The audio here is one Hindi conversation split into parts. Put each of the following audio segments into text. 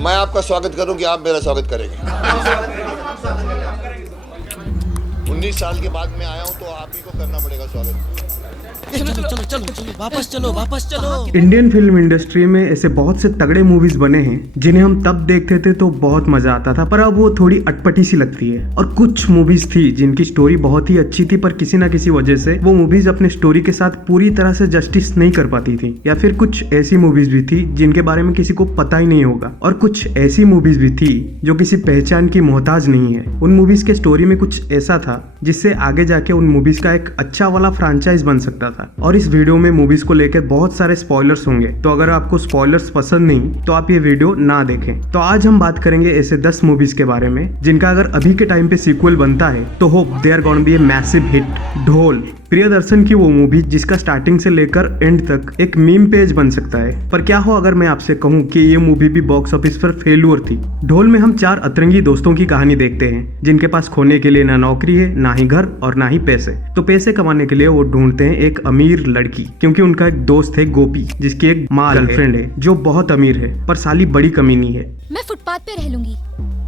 मैं आपका स्वागत करूं कि आप मेरा स्वागत करेंगे? 19 साल के बाद मैं आया हूं तो आप ही को करना पड़ेगा स्वागत। चलो वापस चलो। इंडियन फिल्म इंडस्ट्री में ऐसे बहुत से तगड़े मूवीज बने हैं जिन्हें हम तब देखते थे तो बहुत मजा आता था, पर अब वो थोड़ी अटपटी सी लगती है। और कुछ मूवीज थी जिनकी स्टोरी बहुत ही अच्छी थी, पर किसी ना किसी वजह से वो मूवीज अपने स्टोरी के साथ पूरी तरह से जस्टिस नहीं कर पाती थी। या फिर कुछ ऐसी मूवीज भी थी जिनके बारे में किसी को पता ही नहीं होगा, और कुछ ऐसी मूवीज भी थी जो किसी पहचान की मोहताज नहीं है। उन मूवीज के स्टोरी में कुछ ऐसा था जिससे आगे जाके उन मूवीज का एक अच्छा वाला फ्रेंचाइज बन सकता था। और इस वीडियो में मूवीज को लेकर बहुत सारे स्पॉयलर्स होंगे, तो अगर आपको स्पॉयलर्स पसंद नहीं तो आप ये वीडियो ना देखें। तो आज हम बात करेंगे ऐसे 10 मूवीज के बारे में जिनका अगर अभी के टाइम पे सीक्वल बनता है तो hope they are gonna be a massive hit. Dhol, Priyadarshan की वो मूवी जिसका स्टार्टिंग से लेकर एंड तक एक मीम पेज बन सकता है। पर क्या हो अगर मैं आपसे कहूँ कि ये मूवी भी बॉक्स ऑफिस पर फेल्यूर थी। ढोल में हम 4 अतरंगी दोस्तों की कहानी देखते हैं जिनके पास खोने के लिए ना नौकरी है, ना ही घर और ना ही पैसे। तो पैसे कमाने के लिए वो ढूंढते हैं एक अमीर लड़की, क्योंकि उनका एक दोस्त है गोपी जिसकी एक माँ गर्लफ्रेंड है जो बहुत अमीर है पर साली बड़ी कमीनी है। मैं फुटपाथ पे रह लूंगी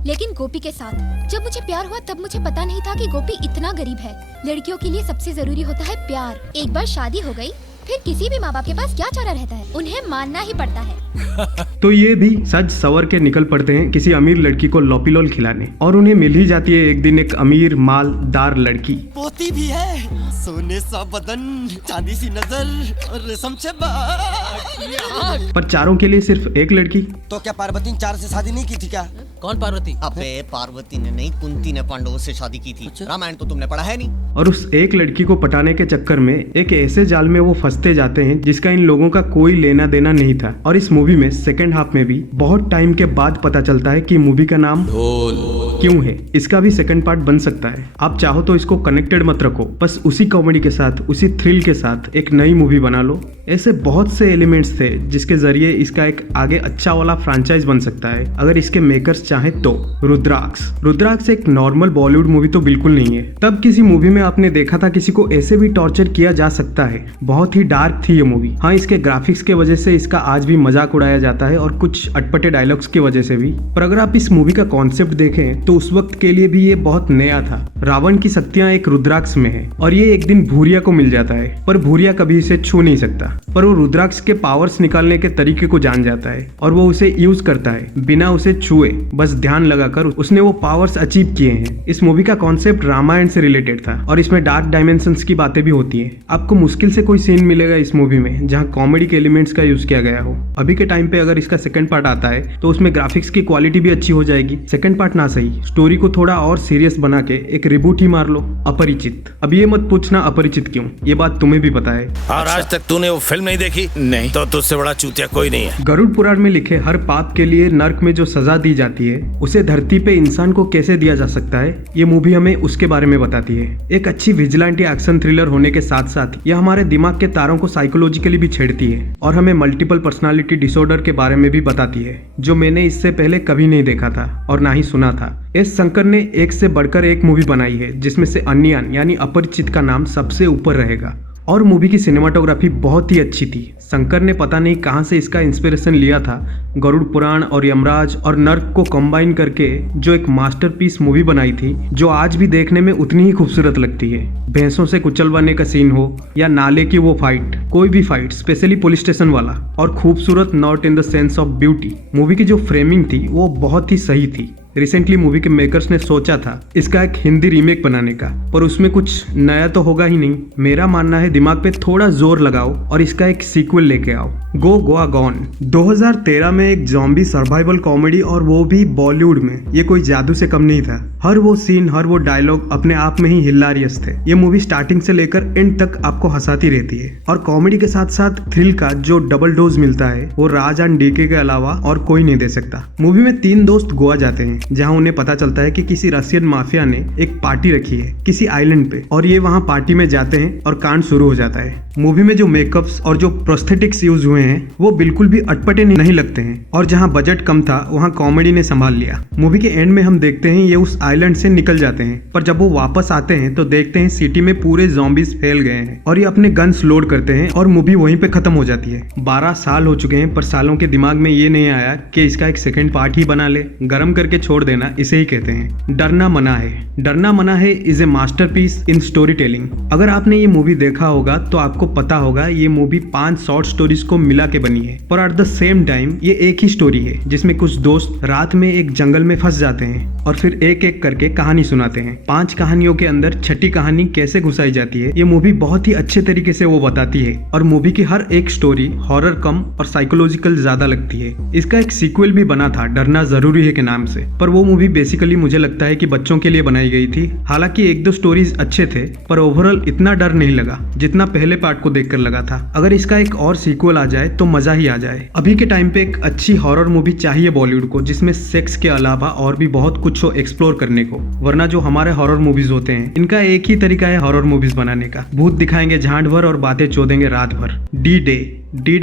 लेकिन गोपी के साथ। जब मुझे प्यार हुआ तब मुझे पता नहीं था कि गोपी इतना गरीब है। लड़कियों के लिए सबसे जरूरी होता है प्यार। एक बार शादी हो गई फिर किसी भी माँ बाप के पास क्या चारा रहता है, उन्हें मानना ही पड़ता है। तो ये भी सज सवर के निकल पड़ते हैं किसी अमीर लड़की को लोपीलोल खिलाने, और उन्हें मिल ही जाती है एक दिन एक अमीर मालदार लड़की। पोती भी है, सोने सा बदन, चांदी सी नजर और रेशम से बाल। पर चारों के लिए सिर्फ एक लड़की। तो क्या पार्वती ने 4 से शादी नहीं की थी क्या? कौन पार्वती? अबे पार्वती ने नहीं, कुंती ने पांडवों से शादी की थी। रामायण तो तुमने पढ़ा है नहीं। और उस एक लड़की को पटाने के चक्कर में एक ऐसे जाल में वो फंसते जाते हैं जिसका इन लोगों का कोई लेना देना नहीं था। और इस मूवी में सेकंड हाफ में भी बहुत टाइम के बाद पता चलता है कि मूवी का नाम ढोल क्यों है। इसका भी सेकंड पार्ट बन सकता है। आप चाहो तो इसको कनेक्टेड मत रखो, बस उसी कॉमेडी के साथ, उसी थ्रिल के साथ एक नई मूवी बना लो। ऐसे बहुत से एलिमेंट्स थे जिसके जरिए इसका एक आगे अच्छा वाला फ्रेंचाइज बन सकता है अगर इसके मेकर्स चाहे तो। रुद्राक्ष एक नॉर्मल बॉलीवुड मूवी तो बिल्कुल नहीं है। तब किसी मूवी में आपने देखा था किसी को ऐसे भी टॉर्चर किया जा सकता है। बहुत ही डार्क थी ये मूवी। हाँ, इसके ग्राफिक्स के वजह से इसका आज भी मजाक उड़ाया जाता है और कुछ अटपटे डायलॉग्स की वजह से भी। पर अगर आप इस मूवी का कॉन्सेप्ट देखें तो उस वक्त के लिए भी ये बहुत नया था। रावण की शक्तियां एक रुद्राक्ष में है और ये एक दिन भूरिया को मिल जाता है, पर भूरिया कभी इसे छू नहीं सकता। पर वो रुद्राक्ष के पावर्स निकालने के तरीके को जान जाता है और वो उसे यूज करता है बिना उसे छुए। बस ध्यान लगाकर उसने वो पावर्स अचीव किए हैं। इस मूवी का कॉन्सेप्ट रामायण से रिलेटेड था और इसमें डार्क डायमेंशंस की बातें भी होती है। आपको मुश्किल से कोई सीन मिलेगा इस मूवी में जहाँ कॉमेडी के एलिमेंट्स का यूज किया गया हो। अभी के टाइम पे अगर इसका सेकंड पार्ट आता है तो उसमें ग्राफिक्स की क्वालिटी भी अच्छी हो जाएगी। सेकंड पार्ट ना सही, स्टोरी को थोड़ा और सीरियस बना के एक रिबूट ही मार लो। अपरिचित। अब ये मत पूछना अपरिचित क्यों, ये बात तुम्हें भी पता है। और आज तक तूने वो फिल्म नहीं देखी? नहीं। तो तुझसे बड़ा चूतिया कोई नहीं है। गरुड़ पुराण में लिखे हर पाप के लिए नर्क में जो सजा दी जाती है उसे धरती पे इंसान को कैसे दिया जा सकता है, ये मूवी हमें उसके बारे में बताती है। एक अच्छी विजिलेंटी एक्शन थ्रिलर होने के साथ साथ यह हमारे दिमाग के तारों को साइकोलॉजिकली भी छेड़ती है और हमें मल्टीपल पर्सनालिटी डिसऑर्डर के बारे में भी बताती है, जो मैंने इससे पहले कभी नहीं देखा था और ना ही सुना था। एस शंकर ने एक से बढ़कर एक मूवी बनाई है जिसमें से अन्यान यानी अपरिचित का नाम सबसे ऊपर रहेगा। और मूवी की सिनेमाटोग्राफी बहुत ही अच्छी थी। शंकर ने पता नहीं कहां से इसका इंस्पिरेशन लिया था। गरुड़ पुराण और यमराज और नर्क को कंबाइन करके जो एक मास्टरपीस मूवी बनाई थी, जो आज भी देखने में उतनी ही खूबसूरत लगती है। भैंसों से कुचलवाने का सीन हो या नाले की वो फाइट, कोई भी फाइट, स्पेशली पुलिस स्टेशन वाला, और खूबसूरत not in the sense of beauty. Movie की जो फ्रेमिंग थी वो बहुत ही सही थी। रिसेंटली मूवी के मेकर्स ने सोचा था इसका एक हिंदी रीमेक बनाने का, पर उसमें कुछ नया तो होगा ही नहीं। मेरा मानना है दिमाग पे थोड़ा जोर लगाओ और इसका एक सीक्वल लेके आओ। गो गोआ गॉन 2013 में एक जॉम्बी सर्वाइवल कॉमेडी, और वो भी बॉलीवुड में। ये कोई जादू से कम नहीं था। हर वो सीन, हर वो डायलॉग अपने आप में ही हिलारियस थे। ये मूवी स्टार्टिंग से लेकर एंड तक आपको हंसाती रहती है और कॉमेडी के साथ साथ थ्रिल का जो डबल डोज मिलता है वो राज एंड डीके के अलावा और कोई नहीं दे सकता। मूवी में 3 दोस्त गोवा जाते हैं जहाँ उन्हें पता चलता है कि किसी रशियन माफिया ने एक पार्टी रखी है किसी आइलैंड पे, और ये वहाँ पार्टी में जाते हैं और कांड शुरू हो जाता है। मूवी में जो मेकअप्स और जो प्रोस्थेटिक्स यूज हुए हैं वो बिल्कुल भी अटपटे नहीं लगते हैं, और जहाँ बजट कम था वहाँ कॉमेडी ने संभाल लिया। मूवी के एंड में हम देखते हैं ये उस आइलैंड से निकल जाते हैं, पर जब वो वापस आते हैं तो देखते हैं सिटी में पूरे ज़ॉम्बीज फैल गए हैं, और ये अपने गन्स लोड करते हैं और मूवी वहीं पे खत्म हो जाती है। 12 साल हो चुके हैं, पर सालों के दिमाग में ये नहीं आया कि इसका एक सेकंड पार्ट ही बना ले। गरम करके छोड़ देना इसे ही कहते हैं। डरना मना है। डरना मना है is a masterpiece in story telling. अगर आपने ये मूवी देखा होगा तो आपको पता होगा ये मूवी 5 शॉर्ट स्टोरीज को मिला के बनी है, पर एट द सेम टाइम ये एक ही स्टोरी है जिसमें कुछ दोस्त रात में एक जंगल में फंस जाते हैं और फिर एक एक करके कहानी सुनाते हैं। 5 कहानियों के अंदर छठी कहानी कैसे घुसाई जाती है ये मूवी बहुत ही अच्छे तरीके से वो बताती है, और मूवी की हर एक स्टोरी हॉरर कम और साइकोलॉजिकल ज्यादा लगती है। इसका एक सीक्वल भी बना था डरना जरूरी है के नाम से, पर वो मूवी बेसिकली मुझे लगता है कि बच्चों के लिए बनाई गई थी। हालांकि 1-2 स्टोरीज अच्छे थे, पर ओवरऑल इतना डर नहीं लगा जितना पहले पार्ट को देखकर लगा था। अगर इसका एक और सीक्वल आ जाए तो मजा ही आ जाए। अभी के टाइम पे एक अच्छी हॉरर मूवी चाहिए बॉलीवुड को, जिसमें सेक्स के अलावा और भी बहुत कुछ हो एक्सप्लोर करने को, वरना जो हमारे हॉरर मूवीज होते हैं इनका एक ही तरीका है हॉरर मूवीज बनाने का। भूत दिखाएंगे झांट भर और बातें चोदेंगे रात भर। डी डे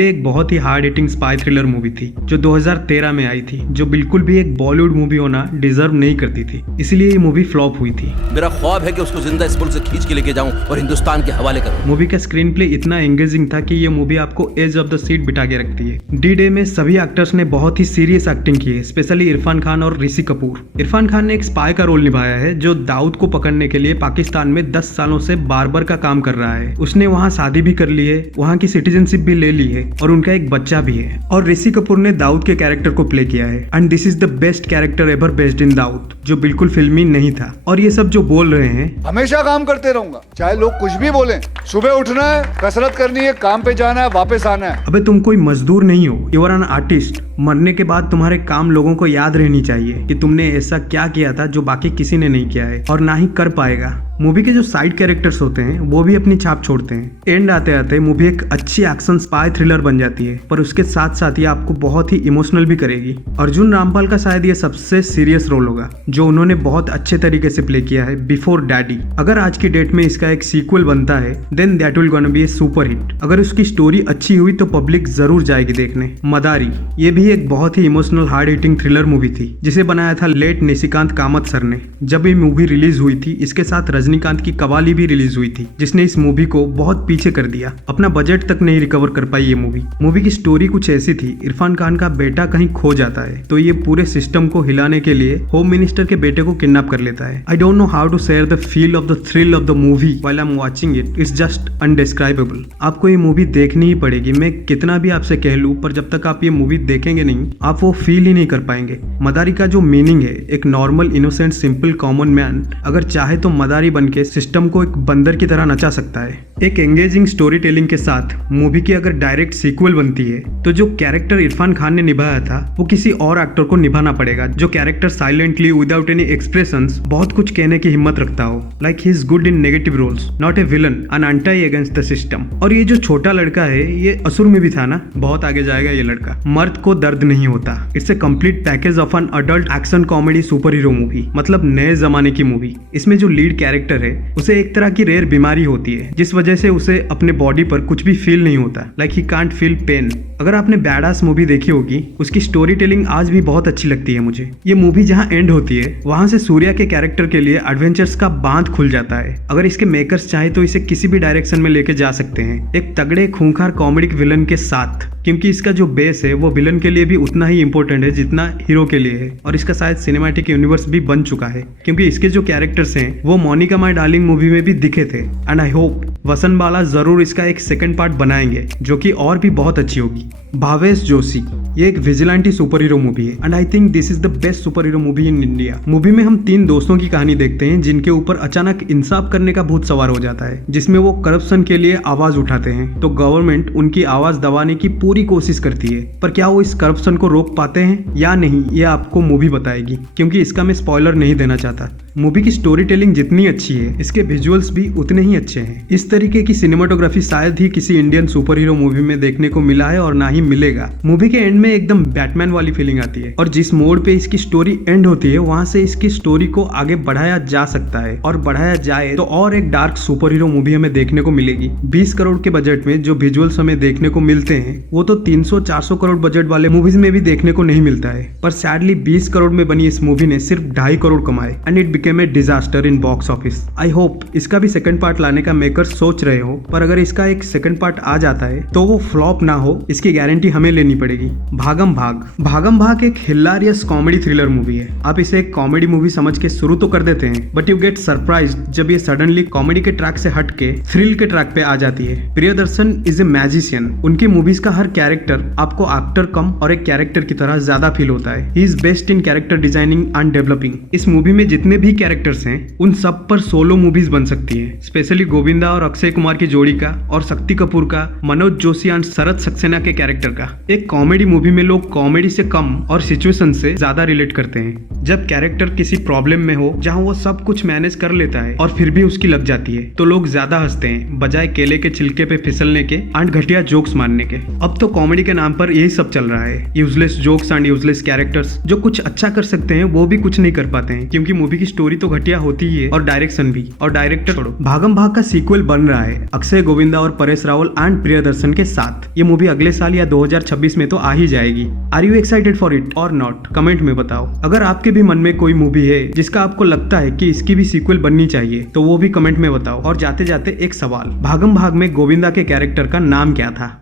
एक बहुत ही hard hitting spy thriller movie थी जो 2013 में आई थी, जो बिल्कुल भी एक बॉलीवुड मूवी होना डिजर्व नहीं करती थी, इसलिए ये मूवी फ्लॉप हुई थी। मेरा ख्वाब है कि उसको जिंदा इस पुल से खींच के लेके जाऊं और हिंदुस्तान के हवाले करूं। मूवी का स्क्रीन प्ले इतना एंगेजिंग था कि ये मूवी आपको एज ऑफ द सीट बिठा के रखती है। डी डे में सभी एक्टर्स ने बहुत ही सीरियस एक्टिंग की है, स्पेशली इरफान खान और ऋषि कपूर। इरफान खान ने एक स्पाई का रोल निभाया है जो दाऊद को पकड़ने के लिए पाकिस्तान में 10 सालों से बार्बर का काम कर रहा है। उसने वहाँ शादी भी कर ली है, वहाँ की सिटीजनशिप भी ले ली है, और उनका एक बच्चा भी है। और ऋषि कपूर ने दाऊद के कैरेक्टर को प्ले किया है, and this is the best character ever based in Dawood, जो बिल्कुल फिल्मी नहीं था। और ये सब जो बोल रहे हैं, हमेशा काम करते रहूंगा चाहे लोग कुछ भी बोलें। सुबह उठना है, कसरत करनी है, काम पे जाना है, वापस आना है। अबे तुम कोई मजदूर नहीं हो, यू आर एन आर्टिस्ट। मरने के बाद तुम्हारे काम लोगों को याद रहनी चाहिए कि तुमने ऐसा क्या किया था जो बाकी किसी ने नहीं किया है और ना ही कर पाएगा। मूवी के जो साइड कैरेक्टर्स होते हैं वो भी अपनी छाप छोड़ते हैं। एंड आते आते मूवी एक अच्छी एक्शन स्पाई थ्रिलर बन जाती है, पर उसके साथ साथ ये आपको बहुत ही इमोशनल भी करेगी। अर्जुन रामपाल का शायद ये सबसे सीरियस रोल होगा जो उन्होंने बहुत अच्छे तरीके से प्ले किया है, बिफोर डैडी। अगर आज की डेट में इसका एक सीक्वल बनता है then that will gonna be a super hit. अगर उसकी स्टोरी अच्छी हुई तो पब्लिक जरूर जाएगी देखने। मदारी ये भी एक बहुत ही emotional hard hitting thriller movie थी जिसे बनाया था लेट निशिकांत कामत सर ने। जब ये मूवी रिलीज हुई थी इसके साथ रजनीकांत की कवाली भी रिलीज हुई थी, जिसने इस मूवी को बहुत पीछे कर दिया। अपना बजट तक नहीं रिकवर कर पाई ये मूवी। मूवी की स्टोरी कुछ ऐसी थी, इरफान खान का बेटा कहीं खो जाता है तो ये पूरे सिस्टम को हिलाने के लिए होम मिनिस्टर के बेटे को किडनैप कर लेता है। I don't know how to share the feel of the thrill of the movie while I am watching it, it's just undescribable. आपको ये मूवी देखनी ही पड़ेगी, मैं कितना भी आपसे कह लूं, पर जब तक आप ये मूवी देखेंगे नहीं आप वो फील ही नहीं कर पाएंगे। मदारी का जो मीनिंग है, एक normal innocent simple common man अगर चाहे तो मदारी बन के सिस्टम को एक बंदर की तरह नचा सकता है। एक एंगेजिंग स्टोरी टेलिंग के साथ मूवी की अगर डायरेक्ट सीक्वल बनती है तो जो कैरेक्टर इरफान खान ने निभाया था वो किसी और एक्टर को निभाना पड़ेगा, जो character silently without any expressions बहुत कुछ कहने की हिम्मत रखता हो। Like he is good in negative roles, not a villain, an anti against the system. और ये जो छोटा लड़का है ये असुर में भी था ना, बहुत आगे जाएगा ये लड़का। मर्द को दर्द नहीं होता, it's a complete package of an adult action comedy super hero movie, मतलब नए जमाने की मूवी। इसमें जो लीड कैरेक्टर है उसे एक तरह की रेयर बीमारी होती है जिस वजह से उसे अपने बॉडी पर कुछ भी फील नहीं होता, like he can't feel pain. अगर आपने बैडास मूवी देखी होगी उसकी स्टोरी टेलिंग आज भी बहुत अच्छी लगती है मुझे। ये मूवी जहाँ एंड होती है वहां से सूर्या के कैरेक्टर के लिए एडवेंचर्स का बांध खुल जाता है। अगर इसके मेकर्स चाहे तो इसे किसी भी डायरेक्शन में लेके जा सकते हैं, एक तगड़े खूंखार कॉमेडिक विलन के साथ, क्योंकि इसका जो बेस है वो विलन के लिए भी उतना ही इंपॉर्टेंट है जितना हीरो के लिए है। और इसका शायद सिनेमैटिक यूनिवर्स भी बन चुका है क्योंकि इसके जो कैरेक्टर्स हैं वो मोनिका माय डार्लिंग मूवी में भी दिखे थे। एंड आई होप वसन बाला जरूर इसका एक सेकंड पार्ट बनाएंगे जो कि और भी बहुत अच्छी होगी। भावेश जोशी ये एक विजिलेंटी सुपर हीरो मूवी है and I think this is the best super hero movie in India. Movie में हम 3 दोस्तों की कहानी देखते हैं जिनके ऊपर अचानक इंसाफ करने का भूत सवार हो जाता है, जिसमें वो करप्शन के लिए आवाज उठाते हैं तो गवर्नमेंट उनकी आवाज दबाने की पूरी कोशिश करती है, पर क्या वो इस करप्शन को रोक पाते हैं या नहीं ये आपको मूवी बताएगी, क्योंकि इसका मैं स्पॉइलर नहीं देना चाहता। मूवी की स्टोरी टेलिंग जितनी अच्छी है, इसके विजुअल्स भी उतने ही अच्छे हैं। इस तरीके की सिनेमाटोग्राफी शायद ही किसी इंडियन सुपर हीरो मूवी में देखने को मिला है और ना ही मिलेगा। मूवी के एंड में एकदम बैटमैन वाली फीलिंग आती है और जिस मोड़ पे इसकी स्टोरी एंड होती है वहां से इसकी स्टोरी को आगे बढ़ाया जा सकता है और बढ़ाया जाए तो और एक डार्क सुपर हीरो मूवी हमें देखने को मिलेगी। 20 करोड़ के बजट में जो विजुअल्स हमें देखने को मिलते हैं वो तो 300-400 करोड़ बजट वाले मूवीज में भी देखने को नहीं मिलता है, पर सैडली 20 करोड़ में बनी इस मूवी ने सिर्फ 2.5 करोड़ कमाए and it became a disaster in box office. I hope इसका भी सेकंड पार्ट लाने का मेकर सोच रहे हो, पर अगर इसका एक सेकंड पार्ट आ जाता है तो वो फ्लॉप ना हो इसकी गारंटी हमें लेनी पड़ेगी। भागम भाग एक हिलारियस कॉमेडी थ्रिलर मूवी है। आप इसे एक कॉमेडी मूवी समझ के शुरू तो कर देते हैं, बट यू गेट सरप्राइज्ड जब ये सडनली कॉमेडी के ट्रैक से हट के थ्रिल के ट्रैक पे आ जाती है। Priyadarshan is a magician. उनकी मूवीज का हर कैरेक्टर आपको एक्टर कम और एक कैरेक्टर की तरह ज्यादा फील होता है। He is best in character designing and developing. इस मूवी में जितने भी कैरेक्टर्स हैं उन सब पर सोलो मूवीज बन सकती है, स्पेशली गोविंदा और अक्षय कुमार की जोड़ी का और शक्ति कपूर का, मनोज जोशी एंड शरद सक्सेना के कैरेक्टर का। एक कॉमेडी मूवी में लोग कॉमेडी से कम और सिचुएशन से ज्यादा रिलेट करते हैं। जब कैरेक्टर किसी प्रॉब्लम में हो जहां वो सब कुछ मैनेज कर लेता है और फिर भी उसकी लग जाती है तो लोग ज्यादा हंसते हैं बजाय केले के छिलके पे फिसलने के एंड घटिया जोक्स मारने के। अब तो कॉमेडी के नाम पर यही सब चल रहा है, useless jokes and useless characters जो कुछ अच्छा कर सकते हैं वो भी कुछ नहीं कर पाते हैं क्योंकि मूवी की स्टोरी तो घटिया होती ही है और डायरेक्शन भी। और डायरेक्टर छोड़ो, भागम भाग का सीक्वल बन रहा है अक्षय गोविंदा और परेश रावल एंड प्रियदर्शन के साथ। ये मूवी अगले साल या 2026 में तो आ ही जाएगी। Are you excited for it और नॉट? कमेंट में बताओ। अगर आपके भी मन में कोई मूवी है जिसका आपको लगता है कि इसकी भी सीक्वल बननी चाहिए तो वो भी कमेंट में बताओ। और जाते जाते एक सवाल, भागम भाग में गोविंदा के कैरेक्टर का नाम क्या था?